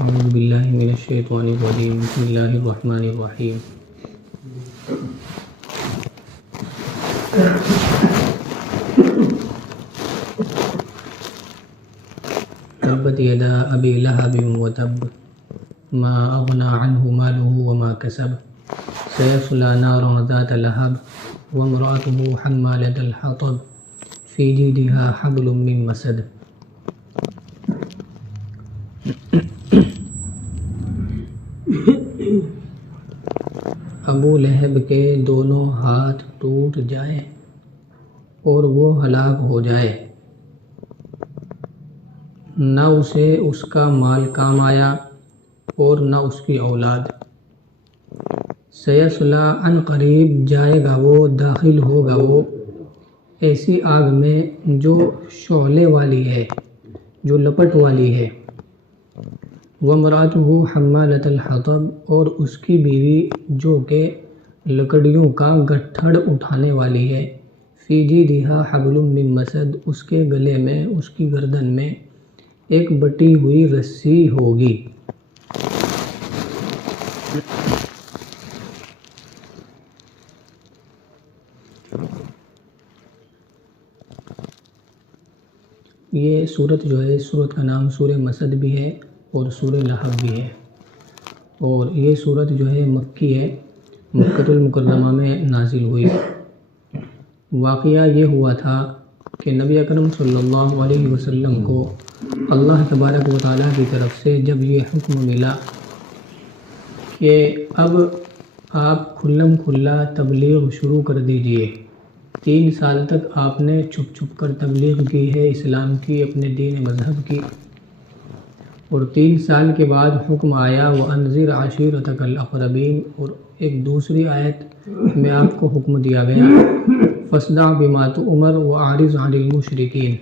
اعوذ باللہ من الشیطان الرجیم بسم اللہ الرحمن الرحیم تبت یدا ابی لہب وتب ما اغنی عنہ مالہ وما کسب سیصلی نارا ذات لہب وامرأته حمالة الحطب فی جیدها حبل من مسد۔ ابو لہب کے دونوں ہاتھ ٹوٹ جائیں اور وہ ہلاک ہو جائے، نہ اسے اس کا مال کام آیا اور نہ اس کی اولاد۔ سیصلی عن قریب جائے گا وہ، داخل ہوگا وہ ایسی آگ میں جو شعلے والی ہے، جو لپٹ والی ہے۔ وامرأته حمالة الحطب، اور اس کی بیوی جو کہ لکڑیوں کا گٹھڑ اٹھانے والی ہے۔ فی جیدها حبل من مسد، اس کے گلے میں، اس کی گردن میں ایک بٹی ہوئی رسی ہوگی۔ یہ سورت جو ہے، سورت کا نام سورہ مسد بھی ہے اور سورہ لہب بھی ہے، اور یہ سورت جو ہے مکی ہے، مکۃ المکرمہ میں نازل ہوئی۔ واقعہ یہ ہوا تھا کہ نبی اکرم صلی اللہ علیہ وسلم کو اللہ تبارک و تعالیٰ کی طرف سے جب یہ حکم ملا کہ اب آپ کھلم کھلا تبلیغ شروع کر دیجئے، 3 سال تک آپ نے چھپ چھپ کر تبلیغ کی ہے اسلام کی، اپنے دین مذہب کی، اور 3 سال کے بعد حکم آیا وَأَنذِرْ عَشِيرَتَكَ الْأَقْرَبِينَ، اور ایک دوسری آیت میں آپ کو حکم دیا گیا فَاصْدَعْ بِمَا تُؤْمَرْ وَأَعْرِضْ عَنِ الْمُشْرِكِينَ۔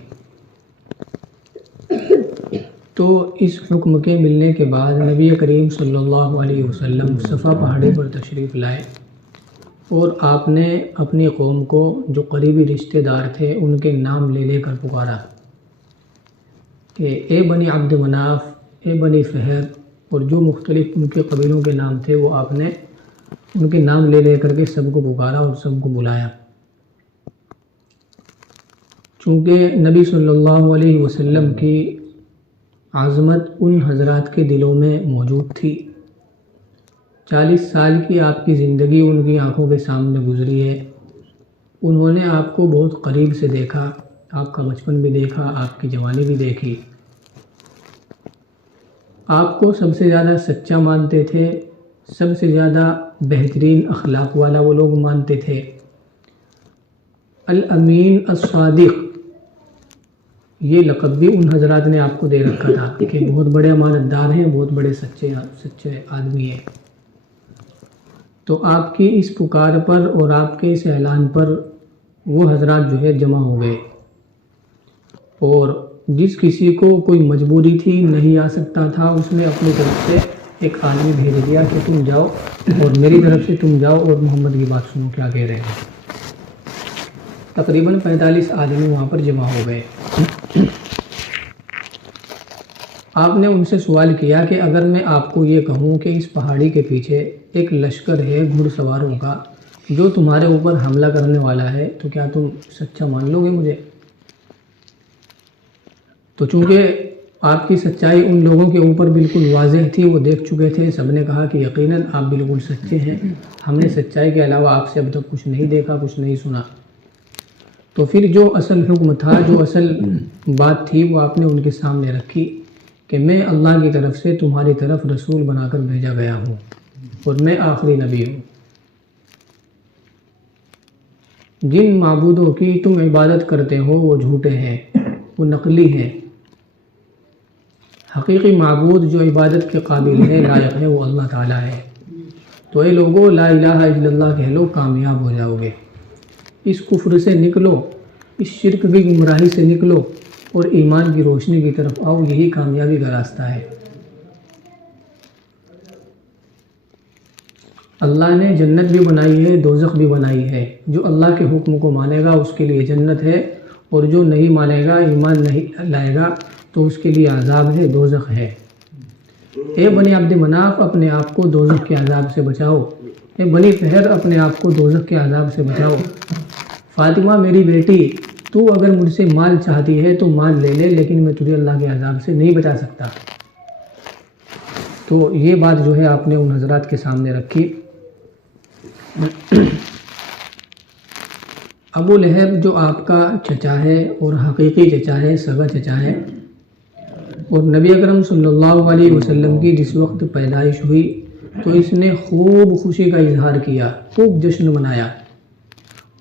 تو اس حکم کے ملنے کے بعد نبی کریم صلی اللہ علیہ وسلم صفا پہاڑی پر تشریف لائے، اور آپ نے اپنی قوم کو جو قریبی رشتہ دار تھے ان کے نام لے لے کر پکارا کہ اے بنی عبد مناف، اے بنی فہر، اور جو مختلف ان کے قبیلوں کے نام تھے وہ آپ نے ان کے نام لے لے کر کے سب کو پکارا اور سب کو بلایا۔ چونکہ نبی صلی اللہ علیہ وسلم کی عظمت ان حضرات کے دلوں میں موجود تھی، 40 سال کی آپ کی زندگی ان کی آنکھوں کے سامنے گزری ہے، انہوں نے آپ کو بہت قریب سے دیکھا، آپ کا بچپن بھی دیکھا، آپ کی جوانی بھی دیکھی، آپ کو سب سے زیادہ سچا مانتے تھے، سب سے زیادہ بہترین اخلاق والا وہ لوگ مانتے تھے۔ الامین الصادق، یہ لقب بھی ان حضرات نے آپ کو دے رکھا تھا کہ بہت بڑے امانت دار ہیں، بہت بڑے سچے آدمی ہیں۔ تو آپ کی اس پکار پر اور آپ کے اس اعلان پر وہ حضرات جو ہے جمع ہو گئے، اور جس کسی کو کوئی مجبوری تھی نہیں آ سکتا تھا، اس نے اپنی طرف سے ایک آدمی بھیج دیا کہ تم جاؤ، اور میری طرف سے تم جاؤ اور محمد کی بات سنو کیا کہہ رہے ہیں۔ تقریباً 45 آدمی وہاں پر جمع ہو گئے۔ آپ نے ان سے سوال کیا کہ اگر میں آپ کو یہ کہوں کہ اس پہاڑی کے پیچھے ایک لشکر ہے گھڑ سواروں کا جو تمہارے اوپر حملہ کرنے والا ہے، تو کیا تم سچا مان لو گے مجھے؟ تو چونکہ آپ کی سچائی ان لوگوں کے اوپر بالکل واضح تھی، وہ دیکھ چکے تھے، سب نے کہا کہ یقیناً آپ بالکل سچے ہیں، ہم نے سچائی کے علاوہ آپ سے اب تک کچھ نہیں دیکھا، کچھ نہیں سنا۔ تو پھر جو اصل حکم تھا، جو اصل بات تھی، وہ آپ نے ان کے سامنے رکھی کہ میں اللہ کی طرف سے تمہاری طرف رسول بنا کر بھیجا گیا ہوں، اور میں آخری نبی ہوں۔ جن معبودوں کی تم عبادت کرتے ہو وہ جھوٹے ہیں، وہ نقلی ہیں، حقیقی معبود جو عبادت کے قابل ہے، لائق ہے، وہ اللہ تعالیٰ ہے۔ تو اے لوگو لا الہ الا اللہ کہہ لو، کامیاب ہو جاؤ گے۔ اس کفر سے نکلو، اس شرک کی گمراہی سے نکلو اور ایمان کی روشنی کی طرف آؤ، یہی کامیابی کا راستہ ہے۔ اللہ نے جنت بھی بنائی ہے، دوزخ بھی بنائی ہے۔ جو اللہ کے حکم کو مانے گا اس کے لیے جنت ہے، اور جو نہیں مانے گا، ایمان نہیں لائے گا، تو اس کے لیے عذاب ہے، دوزخ ہے۔ اے بنی عبد مناف اپنے آپ کو دوزخ کے عذاب سے بچاؤ، اے بنی فہر اپنے آپ کو دوزخ کے عذاب سے بچاؤ، فاطمہ میری بیٹی تو اگر مجھ سے مال چاہتی ہے تو مال لے لے، لیکن میں تجھے اللہ کے عذاب سے نہیں بچا سکتا۔ تو یہ بات جو ہے آپ نے ان حضرات کے سامنے رکھی۔ ابو لہب جو آپ کا چچا ہے اور حقیقی چچا ہے، سگا چچا ہے، اور نبی اکرم صلی اللہ علیہ وسلم کی جس وقت پیدائش ہوئی تو اس نے خوب خوشی کا اظہار کیا، خوب جشن منایا،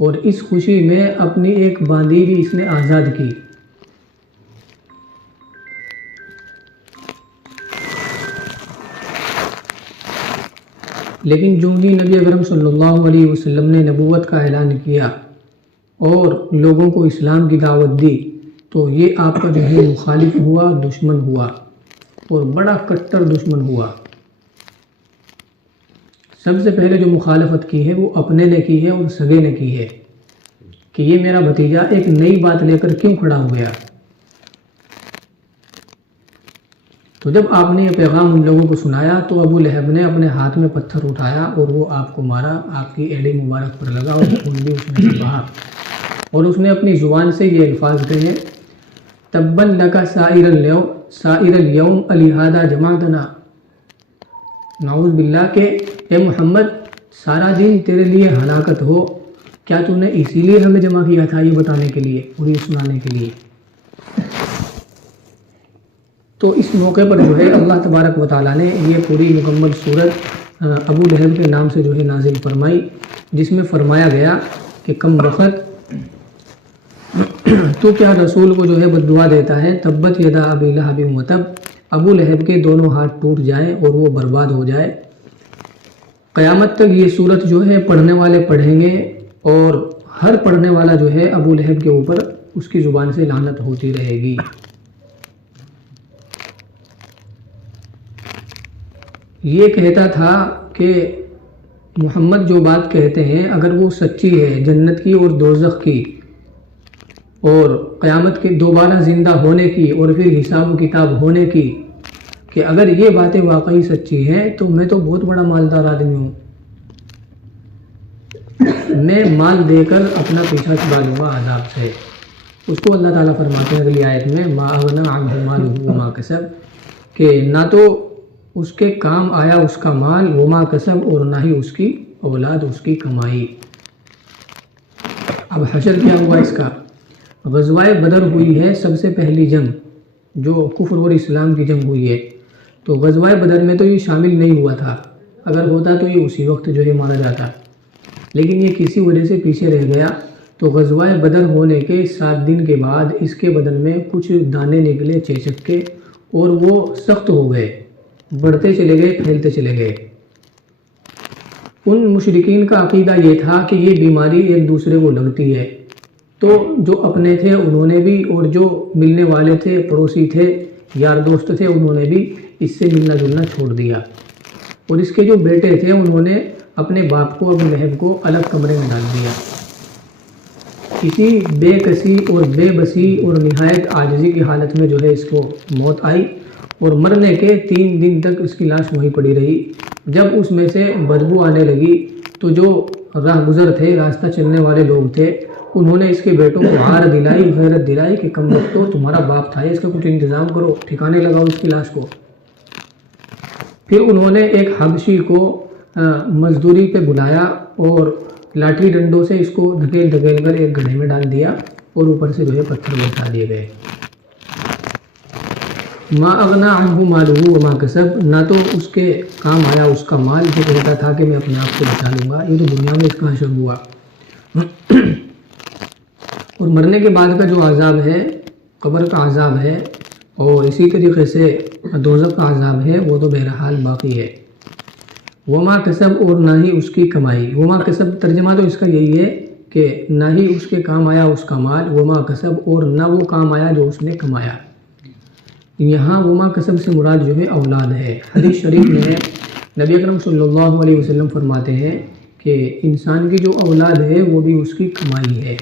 اور اس خوشی میں اپنی ایک باندی بھی اس نے آزاد کی۔ لیکن جو ہی نبی اکرم صلی اللہ علیہ وسلم نے نبوت کا اعلان کیا اور لوگوں کو اسلام کی دعوت دی تو یہ آپ کا جو ہے مخالف ہوا، دشمن ہوا، اور بڑا کٹر دشمن ہوا۔ سب سے پہلے جو مخالفت کی ہے وہ اپنے نے کی ہے اور سگے نے کی ہے کہ یہ میرا بھتیجا ایک نئی بات لے کر کیوں کھڑا ہو گیا۔ تو جب آپ نے یہ پیغام ان لوگوں کو سنایا تو ابو لہب نے اپنے ہاتھ میں پتھر اٹھایا اور وہ آپ کو مارا، آپ کی ایڑی مبارک پر لگا اور خون بھی اس میں سے بہا، اور اس نے اپنی زبان سے یہ الفاظ کہے، تبن لکا سائر اليوم الہذا جمعتنا، نعوذ باللہ کہ اے محمد سارا دن تیرے لیے ہلاکت ہو، کیا تو نے اسی لیے ہمیں جمع کیا تھا یہ بتانے کے لیے اور یہ سنانے کے لیے۔ تو اس موقع پر جو ہے اللہ تبارک و تعالیٰ نے یہ پوری مکمل صورت ابو لہب کے نام سے جو ہے نازل فرمائی، جس میں فرمایا گیا کہ کم بخت تو کیا رسول کو جو ہے بد دعا دیتا ہے، تبت یدا ابی لہب وتب، ابو لہب کے دونوں ہاتھ ٹوٹ جائیں اور وہ برباد ہو جائے۔ قیامت تک یہ صورت جو ہے پڑھنے والے پڑھیں گے اور ہر پڑھنے والا جو ہے ابو لہب کے اوپر اس کی زبان سے لعنت ہوتی رہے گی۔ یہ کہتا تھا کہ محمد جو بات کہتے ہیں اگر وہ سچی ہے، جنت کی اور دوزخ کی اور قیامت کے دوبارہ زندہ ہونے کی اور پھر حساب و کتاب ہونے کی، کہ اگر یہ باتیں واقعی سچی ہیں تو میں تو بہت بڑا مالدار آدمی ہوں، میں مال دے کر اپنا پیچھا چھڑا لوں گا عذاب سے۔ اس کو اللہ تعالیٰ فرماتے ہیں اگلی آیت میں، ما اغنی عنہ مالہ وما کسب، کہ نہ تو اس کے کام آیا اس کا مال، وما کسب، اور نہ ہی اس کی اولاد، اس کی کمائی۔ اب حشر کیا ہوا اس کا؟ غزوہ بدر ہوئی ہے سب سے پہلی جنگ، جو کفر اور اسلام کی جنگ ہوئی ہے۔ تو غزوہ بدر میں تو یہ شامل نہیں ہوا تھا، اگر ہوتا تو یہ اسی وقت جو ہے مارا جاتا، لیکن یہ کسی وجہ سے پیچھے رہ گیا۔ تو غزوہ بدر ہونے کے 7 دن کے بعد اس کے بدن میں کچھ دانے نکلے چیچک کے، اور وہ سخت ہو گئے، بڑھتے چلے گئے، پھیلتے چلے گئے۔ ان مشرکین کا عقیدہ یہ تھا کہ یہ بیماری ایک دوسرے کو لگتی ہے، تو جو اپنے تھے انہوں نے بھی، اور جو ملنے والے تھے، پڑوسی تھے، یار دوست تھے، انہوں نے بھی اس سے ملنا جلنا چھوڑ دیا، اور اس کے جو بیٹے تھے انہوں نے اپنے باپ کو، ابو لہب کو الگ کمرے میں ڈال دیا۔ اسی بے کسی اور بے بسی اور نہایت عاجزی کی حالت میں جو ہے اس کو موت آئی، اور مرنے کے 3 دن تک اس کی لاش وہیں پڑی رہی۔ جب اس میں سے بدبو آنے لگی تو جو راہ گزر تھے، راستہ چلنے والے لوگ تھے، انہوں نے اس کے بیٹوں کو عار دلائی، غیرت دلائی کہ کم وقتو تمہارا باپ تھا، اس کا کچھ انتظام کرو، ٹھکانے لگاؤ اس کی لاش کو۔ پھر انہوں نے ایک حبشی کو مزدوری پہ بلایا اور لاٹھی ڈنڈوں سے اس کو دھکیل دھکیل کر ایک گڑھے میں ڈال دیا، اور اوپر سے جو ہے پتھر برسا دیے گئے۔ ما اغنی عنہ مالہ وما کسب، نہ تو اس کے کام آیا اس کا مال جو کہتا تھا کہ میں اپنے آپ کو بچا لوں گا، یہ تو دنیا میں اس کا حشر ہوا۔ اور مرنے کے بعد کا جو عذاب ہے، قبر کا عذاب ہے، اور اسی طریقے سے دوزخ کا عذاب ہے، وہ تو بہرحال باقی ہے۔ وما کسب، اور نہ ہی اس کی کمائی۔ وما کسب ترجمہ تو اس کا یہی ہے کہ نہ ہی اس کے کام آیا اس کا مال، وما کسب، اور نہ وہ کام آیا جو اس نے کمایا۔ یہاں وما کسب سے مراد جو ہے اولاد ہے۔ حدیث شریف میں ہے، نبی اکرم صلی اللہ علیہ وسلم فرماتے ہیں کہ انسان کی جو اولاد ہے وہ بھی اس کی کمائی ہے۔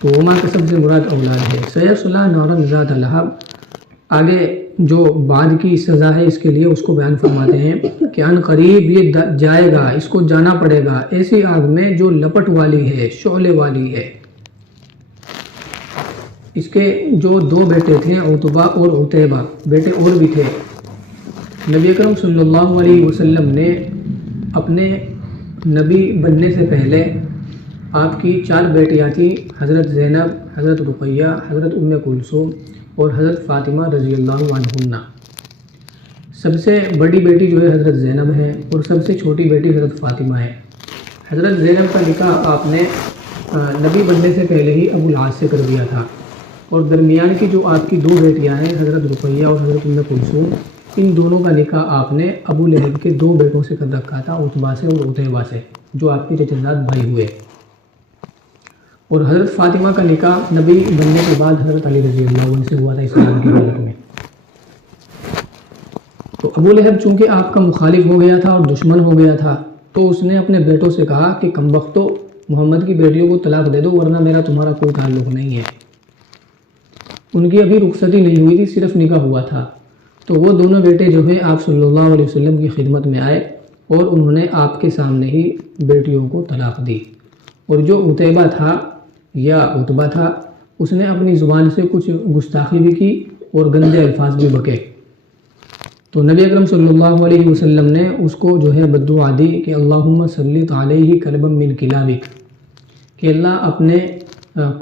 تو وما کسب سے مراد اولاد ہے۔ سیصلی نارا ذات لہب، آگے جو بعد کی سزا ہے اس کے لیے اس کو بیان فرماتے ہیں کہ ان قریب یہ جائے گا، اس کو جانا پڑے گا ایسی آگ میں جو لپٹ والی ہے، شعلے والی ہے۔ اس کے جو دو بیٹے تھے عتبہ اور عتیبہ، بیٹے اور بھی تھے۔ نبی اکرم صلی اللہ علیہ وسلم نے اپنے نبی بننے سے پہلے آپ کی 4 بیٹیاں تھیں، حضرت زینب، حضرت رقیہ، حضرت ام کلثوم اور حضرت فاطمہ رضی اللہ عنہن۔ سب سے بڑی بیٹی جو ہے حضرت زینب ہے اور سب سے چھوٹی بیٹی حضرت فاطمہ ہے۔ حضرت زینب کا نکاح آپ نے نبی بننے سے پہلے ہی ابو العاص سے کر دیا تھا، اور درمیان کی جو آپ کی 2 بیٹیاں ہیں حضرت رقیہ اور حضرت ام کلثوم، ان دونوں کا نکاح آپ نے ابو لہب کے 2 بیٹوں سے کر رکھا تھا، عتبہ سے اور عتیبہ سے، جو آپ کے چچزاد بھائی ہوئے۔ اور حضرت فاطمہ کا نکاح نبی بننے کے بعد حضرت علی رضی اللہ عنہ سے ہوا تھا اسلام کی حالت میں۔ تو ابو لہب چونکہ آپ کا مخالف ہو گیا تھا اور دشمن ہو گیا تھا، تو اس نے اپنے بیٹوں سے کہا کہ کم بختو محمد کی بیٹیوں کو طلاق دے دو، ورنہ میرا تمہارا کوئی تعلق نہیں ہے۔ ان کی ابھی رخصتی نہیں ہوئی تھی، صرف نکاح ہوا تھا۔ تو وہ دونوں بیٹے جو ہے آپ صلی اللہ علیہ وسلم کی خدمت میں آئے اور انہوں نے آپ کے سامنے ہی بیٹیوں کو طلاق دی۔ اور جو عتیبہ تھا یا عتبہ تھا، اس نے اپنی زبان سے کچھ گستاخی بھی کی اور گندے الفاظ بھی بکے۔ تو نبی اکرم صلی اللہ علیہ وسلم نے اس کو جو ہے بددعا دی کہ اللہم سلط علیہ کلبا من کلابک، کہ اللہ اپنے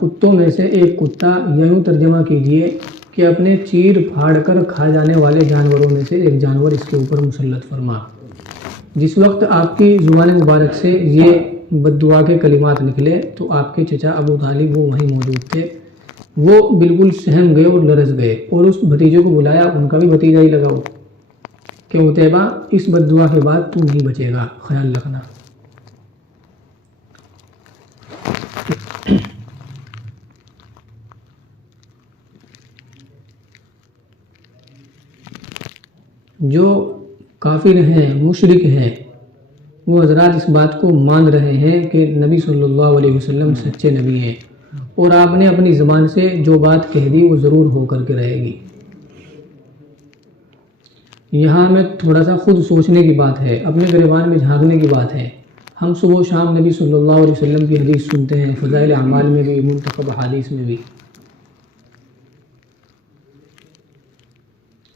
کتوں میں سے ایک کتا، یوں ترجمہ کیجئے کہ اپنے چیر پھاڑ کر کھا جانے والے جانوروں میں سے ایک جانور اس کے اوپر مسلط فرما۔ جس وقت آپ کی زبان مبارک سے یہ بددعا کے کلمات نکلے تو آپ کے چچا ابو طالب وہ وہیں موجود تھے، وہ بالکل سہم گئے اور لرز گئے، اور اس بھتیجے کو بلایا، ان کا بھی بھتیجا ہی لگا ہو، کہ عتیبہ اس بددعا کے بعد تو نہیں بچے گا، خیال رکھنا۔ جو کافر ہیں، مشرک ہیں، وہ حضرات اس بات کو مان رہے ہیں کہ نبی صلی اللہ علیہ وسلم سچے نبی ہیں، اور آپ نے اپنی زبان سے جو بات کہہ دی وہ ضرور ہو کر کے رہے گی۔ یہاں میں تھوڑا سا خود سوچنے کی بات ہے، اپنے گریبان میں جھانکنے کی بات ہے۔ ہم صبح و شام نبی صلی اللہ علیہ وسلم کی حدیث سنتے ہیں، فضائل اعمال میں بھی، منتخب حدیث میں بھی۔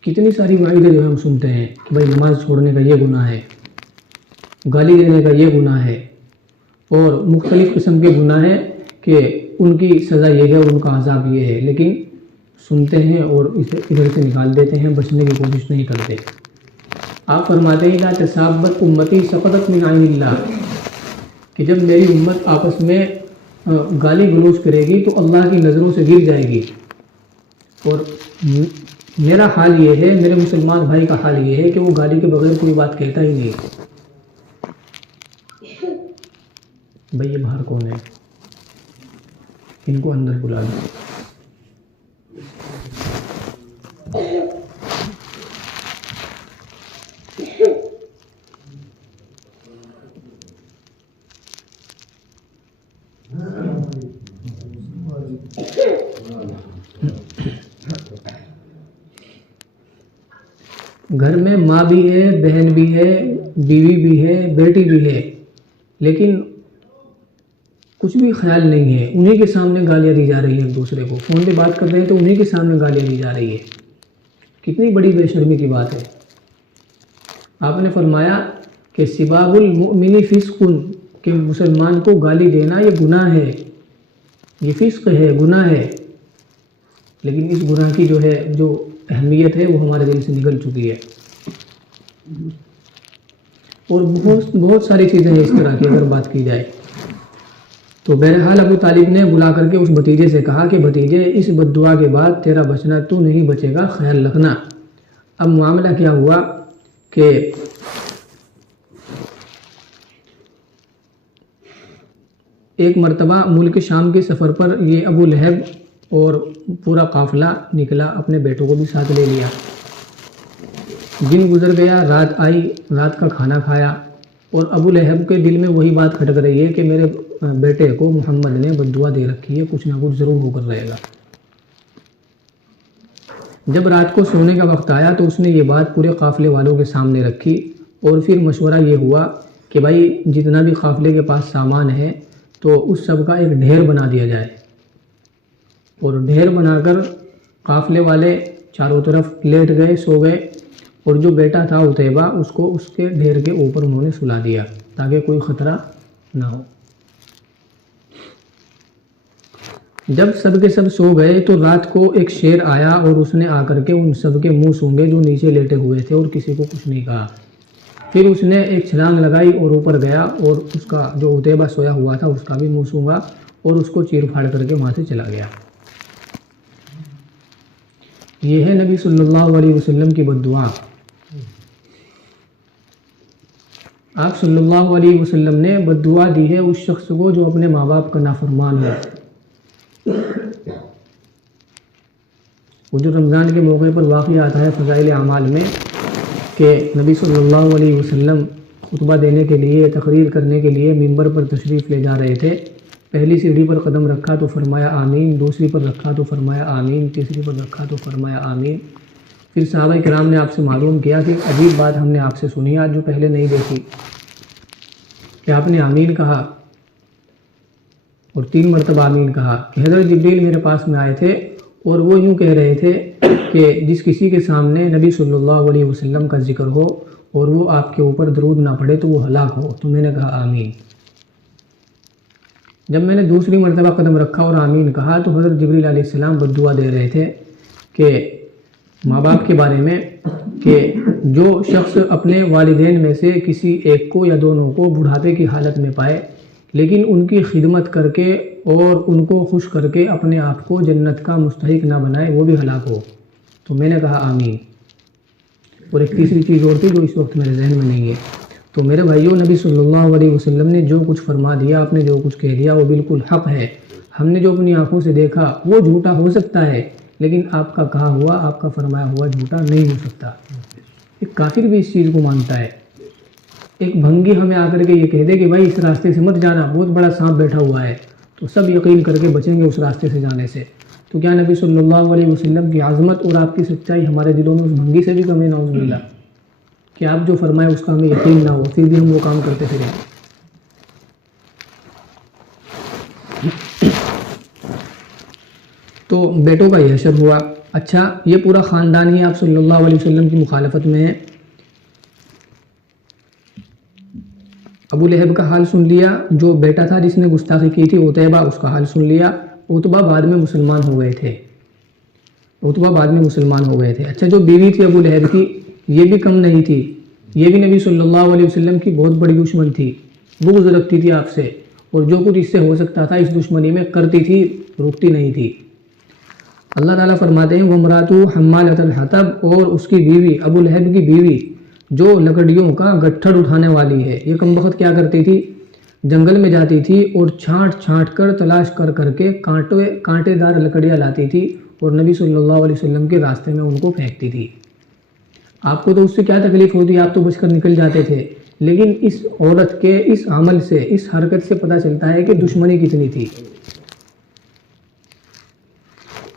کتنی ساری وعیدیں جو ہم سنتے ہیں کہ بھائی نماز چھوڑنے کا یہ گناہ ہے، گالی دینے کا یہ گناہ ہے، اور مختلف قسم کے گناہ ہیں کہ ان کی سزا یہ ہے اور ان کا عذاب یہ ہے، لیکن سنتے ہیں اور اسے ادھر سے نکال دیتے ہیں، بچنے کی کوشش نہیں کرتے۔ آپ فرماتے ہیں لا تسابت امتی سقطت من عین اللہ، کہ جب میری امت آپس میں گالی گلوچ کرے گی تو اللہ کی نظروں سے گر جائے گی۔ اور میرا حال یہ ہے، میرے مسلمان بھائی کا حال یہ ہے کہ وہ گالی کے بغیر کوئی بات کہتا ہی نہیں۔ بھائی یہ باہر کون ہے؟ ان کو اندر بلا دو۔ گھر میں ماں بھی ہے، بہن بھی ہے، بیوی بھی ہے، بیٹی بھی ہے، لیکن کچھ بھی خیال نہیں ہے، انہی کے سامنے گالیاں دی جا رہی ہیں، ایک دوسرے کو فون پہ بات کر رہے ہیں تو انہی کے سامنے گالیاں دی جا رہی ہے۔ کتنی بڑی بے شرمی کی بات ہے۔ آپ نے فرمایا کہ سباب المؤمن فسق، کہ مسلمان کو گالی دینا یہ گناہ ہے، یہ فسق ہے، گناہ ہے، لیکن اس گناہ کی جو ہے جو اہمیت ہے وہ ہمارے دل سے نکل چکی ہے۔ اور بہت ساری چیزیں ہیں اس طرح کی اگر بات کی جائے تو۔ بہرحال ابو طالب نے بلا کر کے اس بھتیجے سے کہا کہ بھتیجے اس بددعا کے بعد تیرا بچنا تو نہیں بچے گا، خیال رکھنا۔ اب معاملہ کیا ہوا کہ ایک مرتبہ ملک شام کے سفر پر یہ ابو لہب اور پورا قافلہ نکلا، اپنے بیٹوں کو بھی ساتھ لے لیا۔ دن گزر گیا، رات آئی، رات کا کھانا کھایا، اور ابو لہب کے دل میں وہی بات کھٹک رہی ہے کہ میرے بیٹے کو محمد نے بددعا دے رکھی ہے، کچھ نہ کچھ ضرور ہو کر رہے گا۔ جب رات کو سونے کا وقت آیا تو اس نے یہ بات پورے قافلے والوں کے سامنے رکھی، اور پھر مشورہ یہ ہوا کہ بھائی جتنا بھی قافلے کے پاس سامان ہے تو اس سب کا ایک ڈھیر بنا دیا جائے، اور ڈھیر بنا کر قافلے والے چاروں طرف لیٹ گئے، سو گئے، اور جو بیٹا تھا عتیبہ اس کو اس کے ڈھیر کے اوپر انہوں نے سلا دیا تاکہ کوئی خطرہ نہ ہو۔ جب سب کے سب سو گئے تو رات کو ایک شیر آیا اور اس نے آ کر کے ان سب کے منہ سونگے جو نیچے لیٹے ہوئے تھے، اور کسی کو کچھ نہیں کہا۔ پھر اس نے ایک چھلانگ لگائی اور اوپر گیا، اور اس کا جو عتیبہ سویا ہوا تھا اس کا بھی منہ سونگا اور اس کو چیر پھاڑ کر کے وہاں سے چلا گیا۔ یہ ہے نبی صلی اللہ علیہ وسلم کی بد دعا۔ آپ صلی اللہ علیہ وسلم نے بد دعا دی ہے اس شخص کو جو اپنے ماں باپ کا نافرمان ہے۔ وہ جو رمضان کے موقع پر واقعہ آتا ہے فضائل اعمال میں کہ نبی صلی اللہ علیہ وسلم خطبہ دینے کے لیے، تقریر کرنے کے لیے ممبر پر تشریف لے جا رہے تھے۔ پہلی سیڑھی پر قدم رکھا تو فرمایا آمین، دوسری پر رکھا تو فرمایا آمین، تیسری پر رکھا تو فرمایا آمین۔ پھر صحابہ کرام نے آپ سے معلوم کیا کہ عجیب بات ہم نے آپ سے سنی آج جو پہلے نہیں دیکھی، کہ آپ نے آمین کہا اور 3 مرتبہ آمین کہا کہ حضرت جبریل میرے پاس میں آئے تھے اور وہ یوں کہہ رہے تھے کہ جس کسی کے سامنے نبی صلی اللہ علیہ وسلم کا ذکر ہو اور وہ آپ کے اوپر درود نہ پڑھے تو وہ ہلاک ہو، تو میں نے کہا آمین۔ جب میں نے دوسری مرتبہ قدم رکھا اور آمین کہا تو حضرت جبریل علیہ السلام بد دعا دے رہے تھے کہ ماں باپ کے بارے میں کہ جو شخص اپنے والدین میں سے کسی ایک کو یا دونوں کو بڑھاپے کی حالت میں پائے لیکن ان کی خدمت کر کے اور ان کو خوش کر کے اپنے آپ کو جنت کا مستحق نہ بنائے وہ بھی ہلاک ہو، تو میں نے کہا آمین۔ اور ایک تیسری چیز اور تھی جو اس وقت میرے ذہن میں نہیں ہے۔ تو میرے بھائیوں، نبی صلی اللہ علیہ وسلم نے جو کچھ فرما دیا، آپ نے جو کچھ کہہ دیا وہ بالکل حق ہے۔ ہم نے جو اپنی آنکھوں سے دیکھا وہ جھوٹا ہو سکتا ہے، لیکن آپ کا کہا ہوا، آپ کا فرمایا ہوا جھوٹا نہیں ہو سکتا۔ ایک کافر بھی اس چیز کو مانتا ہے۔ ایک بھنگی ہمیں آ کر کے یہ کہہ دے کہ بھائی اس راستے سے مت جانا، بہت بڑا سانپ بیٹھا ہوا ہے، تو سب یقین کر کے بچیں گے اس راستے سے جانے سے۔ تو کیا نبی صلی اللہ علیہ وسلم کی عظمت اور آپ کی سچائی ہمارے دلوں میں اس بھنگی سے بھی کم ہے؟ نعوذ باللہ، کہ آپ جو فرمائے اس کا ہمیں یقین نہ ہو، پھر بھی ہم وہ کام کرتے پھریں۔ تو بیٹوں کا یہ حشر ہوا۔ اچھا، یہ پورا خاندان ہی آپ صلی اللہ علیہ وسلم کی مخالفت میں ہے۔ ابو لہب کا حال سن لیا، جو بیٹا تھا جس نے گستاخی کی تھی عتیبہ، اس کا حال سن لیا۔ عتبہ بعد میں مسلمان ہو گئے تھے، اچھا، جو بیوی تھی ابو لہب کی یہ بھی کم نہیں تھی، یہ بھی نبی صلی اللہ علیہ وسلم کی بہت بڑی دشمن تھی، بغض رکھتی تھی آپ سے، اور جو کچھ اس سے ہو سکتا تھا اس دشمنی میں کرتی تھی، رکتی نہیں تھی۔ اللہ تعالیٰ فرماتے ہیں وَامْرَأَتُهُ حَمَّالَةَ الْحَطَبِ، اور اس کی بیوی ابو لہب کی بیوی جو لکڑیوں کا گٹھڑ اٹھانے والی ہے۔ یہ کمبخت کیا کرتی تھی؟ جنگل میں جاتی تھی اور چھانٹ چھانٹ کر تلاش کر کر کے کانٹے دار لکڑیاں لاتی تھی اور نبی صلی اللہ علیہ وسلم کے راستے میں ان کو پھینکتی تھی۔ آپ کو تو اس سے کیا تکلیف ہوتی، آپ تو بچ کر نکل جاتے تھے، لیکن اس عورت کے اس عمل سے، اس حرکت سے پتہ چلتا ہے کہ دشمنی کتنی تھی۔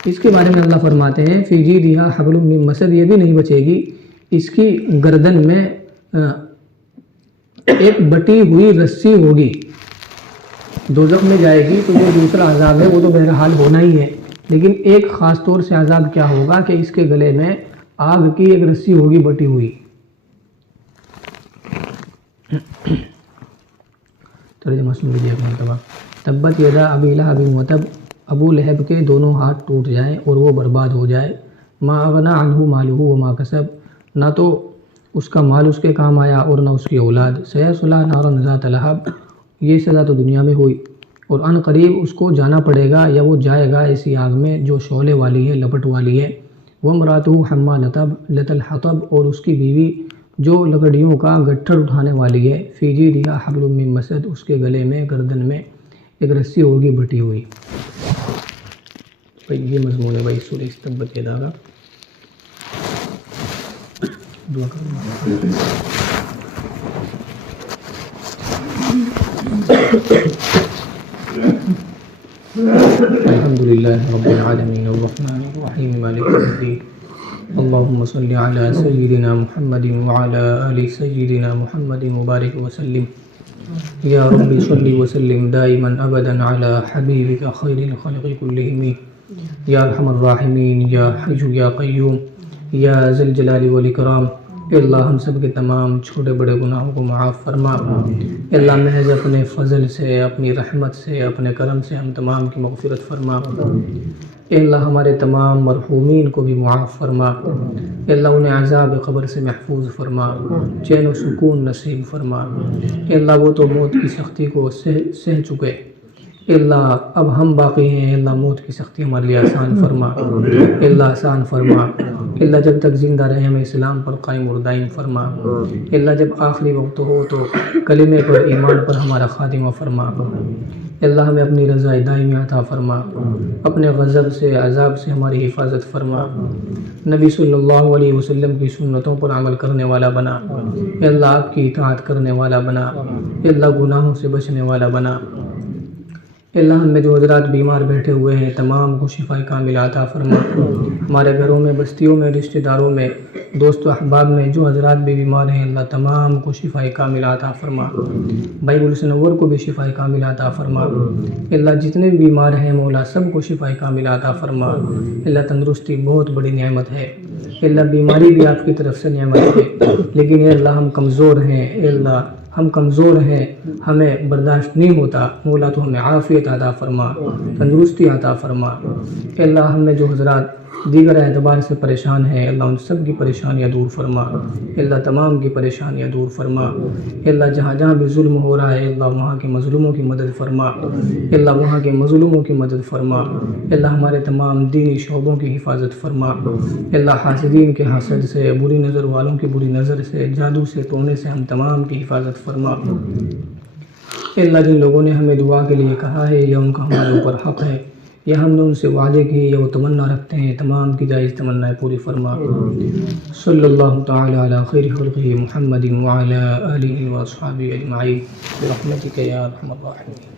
اس کے بارے میں اللہ فرماتے ہیں فی جیدہا حبل من مسد، یہ بھی نہیں بچے گی، اس کی گردن میں ایک بٹی ہوئی رسی ہوگی، دوزخ میں جائے گی تو جو دوسرا عذاب ہے وہ تو بہرحال ہونا ہی ہے، لیکن ایک خاص طور سے عذاب کیا ہوگا کہ اس کے گلے میں آگ کی ایک رسی ہوگی بٹی ہوئی۔ ترجمہ سن لیجیے ایک مرتبہ۔ تبت یدا ابی لہب وتب، ابو لہب کے دونوں ہاتھ ٹوٹ جائیں اور وہ برباد ہو جائے۔ ما اغنی عنہ مالہ وما کسب، نہ تو اس کا مال اس کے کام آیا اور نہ اس کی اولاد۔ سیصلی نارا ذات لہب، یہ سزا تو دنیا میں ہوئی، اور ان قریب اس کو جانا پڑے گا یا وہ جائے گا ایسی آگ میں جو شعلے والی ہے، لپٹ والی ہے۔ وامرأتہ حمالۃ الحطب، اور اس کی بیوی جو لکڑیوں کا گٹھڑ اٹھانے والی ہے۔ فی جیدہا حبل من مسد، اس کے گلے میں، گردن میں ایک رسی ہوگی بٹی ہوئی۔ یہ مضمون ہے بھائی سورہ تبت یدا کا۔ دعا کروں الحمد للہ رب العالمین الرحمن الرحیم مالک یوم الدین اللهم صل على سيدنا محمد وعلى آل سيدنا محمد وبارك وسلم يا رب صل وسلم دائما أبدا على حبيبك خير الخلق كلهم یا ارحم الراحمین یا حی یا قیوم یا ذی الجلال والاکرام۔ اے اللہ ہم سب کے تمام چھوٹے بڑے گناہوں کو معاف فرما۔ اے اللہ محض اپنے فضل سے، اپنی رحمت سے، اپنے کرم سے ہم تمام کی مغفرت فرما۔ اے اللہ ہمارے تمام مرحومین کو بھی معاف فرما۔ اے اللہ انہیں عذاب قبر سے محفوظ فرما، چین و سکون نصیب فرما۔ اے اللہ وہ تو موت کی سختی کو سہ چکے، اے اللہ اب ہم باقی ہیں، اے اللہ موت کی سختی ہمارے لیے آسان فرما، اے اللہ آسان فرما۔ اے اللہ جب تک زندہ رہے ہمیں اسلام پر قائم اور دائم فرما۔ اے اللہ جب آخری وقت ہو تو کلمے پر، ایمان پر ہمارا خاتمہ فرما۔ اے اللہ ہمیں اپنی رضا دائمی عطا فرما، اپنے غضب سے، عذاب سے ہماری حفاظت فرما۔ نبی صلی اللہ علیہ وسلم کی سنتوں پر عمل کرنے والا بنا، اے اللہ آپ کی اطاعت کرنے والا بنا، اے اللہ گناہوں سے بچنے والا بنا۔ اے اللہ ہم میں جو حضرات بیمار بیٹھے ہوئے ہیں تمام کو شفا کامل عطا فرما۔ ہمارے گھروں میں، بستیوں میں، رشتہ داروں میں، دوست و احباب میں جو حضرات بھی بیمار ہیں اللہ تمام کو شفا کامل عطا فرما۔ بھائی گلشنور کو بھی شفا کامل عطا فرما۔ اے اللہ جتنے بھی بیمار ہیں مولا سب کو شفا کامل عطا فرما۔ اے اللہ تندرستی بہت بڑی نعمت ہے، اے اللہ بیماری بھی آپ کی طرف سے نعمت ہے، لیکن اے اللہ ہم کمزور ہیں، اے اللہ ہم کمزور ہیں، ہمیں برداشت نہیں ہوتا، مولا تو ہمیں عافیت عطا فرما، تندرستی عطا فرما۔ اے اللہ ہم میں جو حضرات دیگر اعتبار سے پریشان ہیں اللہ ان سب کی پریشانیاں دور فرما، اے اللہ تمام کی پریشانیاں دور فرما۔ اے اللہ جہاں جہاں بھی ظلم ہو رہا ہے اے اللہ وہاں کے مظلوموں کی مدد فرما، اے اللہ وہاں کے مظلوموں کی مدد فرما۔ اے اللہ ہمارے تمام دینی شعبوں کی حفاظت فرما، اے اللہ حاسدین کے حسد سے، بری نظر والوں کی بری نظر سے، جادو سے، ٹونے سے ہم تمام کی حفاظت فرما۔ اے اللہ جن لوگوں نے ہمیں دعا کے لیے کہا ہے یا ان کا ہمارے اوپر حق ہے یا ہم نے ان سے وعدے کیے یا وہ تمنا رکھتے ہیں تمام کی جائز تمنائیں پوری فرما۔ صلی اللہ تعالی علی خیر خلقہ محمد وعلی آلہ واصحابہ اجمعین برحمتک یا ارحم الراحمین۔